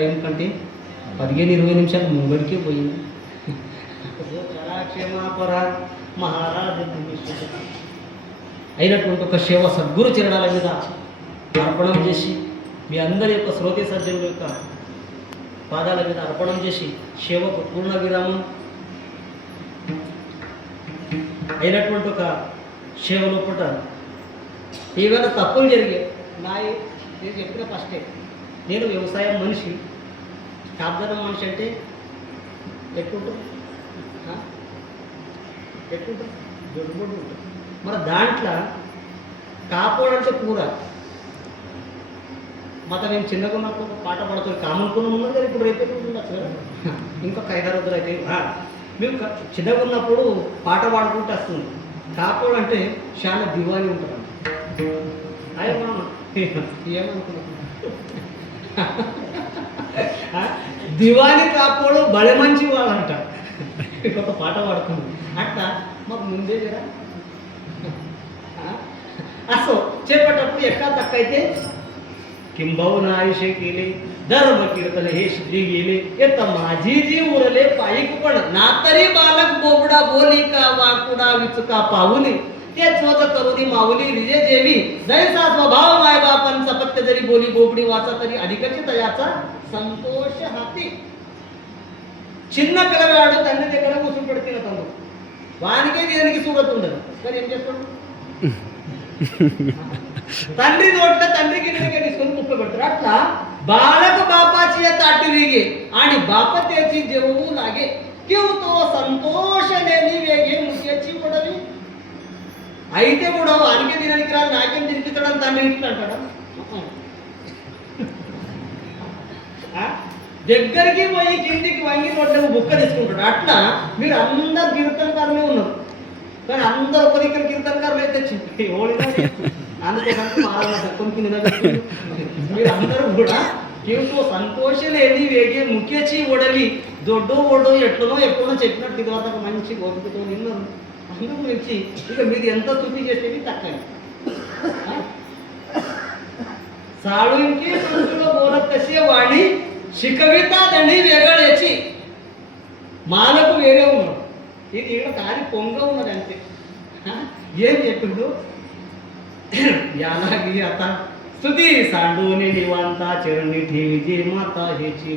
Time కంటే 15-20 నిమిషాలు ముంగడికే పోయింది. క్షేమాపర మహారాజు అయినటువంటి ఒక సేవ సద్గురు చరణాల మీద అర్పణం చేసి మీ అందరి యొక్క శ్రోతి సజ్జనుల యొక్క పాదాల మీద అర్పణం చేసి సేవకు పూర్ణ విరామం అయినటువంటి ఒక సేవ లోపల ఏమైనా తప్పులు జరిగాయి నేను చెప్పిన ఫస్టే, నేను వ్యవసాయం మనిషి, కాపుదనం మనిషి అంటే ఎట్లుంటుంది ఎట్లుంటుంది దొడ్డుబొడ్డు ఉంటుంది. మరి దాంట్లో కాపోవడం అంటే కూర మత మేము చిన్నగా ఉన్నప్పుడు పాట పాడుతుంది కామనుకున్నాం ఉన్నది కదా, ఇప్పుడు రేపే ఉండొచ్చు కదా, ఇంకొక 5-6 రోజులు అయితే మేము చిన్నగా ఉన్నప్పుడు పాట పాడుకుంటూ వస్తుంది. కాపోవడం అంటే చాలా దివాని ఉంటుంది అయ్యో ఏమనుకున్నాం దివాని కాపోవడం బలే మంచి వాళ్ళు అంట, ఒక పాట పాడుతుంది అట్లా మాకు ముందే కదా. असो చేపట్టప్పుడు ఎక్కా తక్కైతే किंबहुना आयुष्य केले धर्म कीर्तन हे श्री गेले येत माझी जी उरले पायिक पण ना तरी बालक बोबडा बोली का वाकुडा विचुका पाहुनी ते चोच करुनी माऊली रिजे जेवी जैसा स्वभाव माय बापांचा पत्य जरी बोली बोबडी वाचा तरी अधिकची तयाचा संतोष हाती. చిన్న పిల్లవాడు తండ్రి దగ్గర కూర్చుని పెడుతున్న తమ్ముడు వానికే దేనికి సూరత్ ఉండదు కానీ ఏం చేస్తాడు, తండ్రి నోట్ల తండ్రి గిన్నెగా తీసుకొని ముక్క పెడతారు. అట్లా బాలక బాపాची ताटी वेगे आणि बाप त्याची जेवू लागे किंवा तो संतोष लेनी वेगे मुख्याची उडवी అయితే కూడా వానికే తినడానికి రాదు నాకేం తినిపించడం తండ్రి ఇట్లా అంటాడా, దగ్గరికి పోయి కిందికి వంగి నోట్లకు బుక్క తీసుకుంటాడు. అట్లా మీరు అందరు కీర్తనకారులే ఉన్నారు కానీ అందరు ఒక దగ్గర కీర్తనకారులు అయితే చెప్పి ఓడినా అందుకే కొన్ని మీరు అందరూ కూడా కేవతో సంతోషలేని వేగే ముఖ్యచి ఒడలి దొడ్డో ఓడో ఎట్లనో ఎప్పుడో చెప్పినట్టు ఇది వరకు మంచి ఓపికతో విన్నాను. అందుకు గురించి ఇక మీరు ఎంత తుది చేసేది తక్కువ సాళుంకి సంతులో బోలకసే వాణి శిఖవిత దండి వేగళేచి మాలకు వేరే ఉన్నాడు, ఇది ఇక్కడ కాని పొంగ ఉన్నది అంతే. ఏం చెప్పిండు याला गी आता स्तुती सांडून निवांता चरणी ठेवी जे माता हेची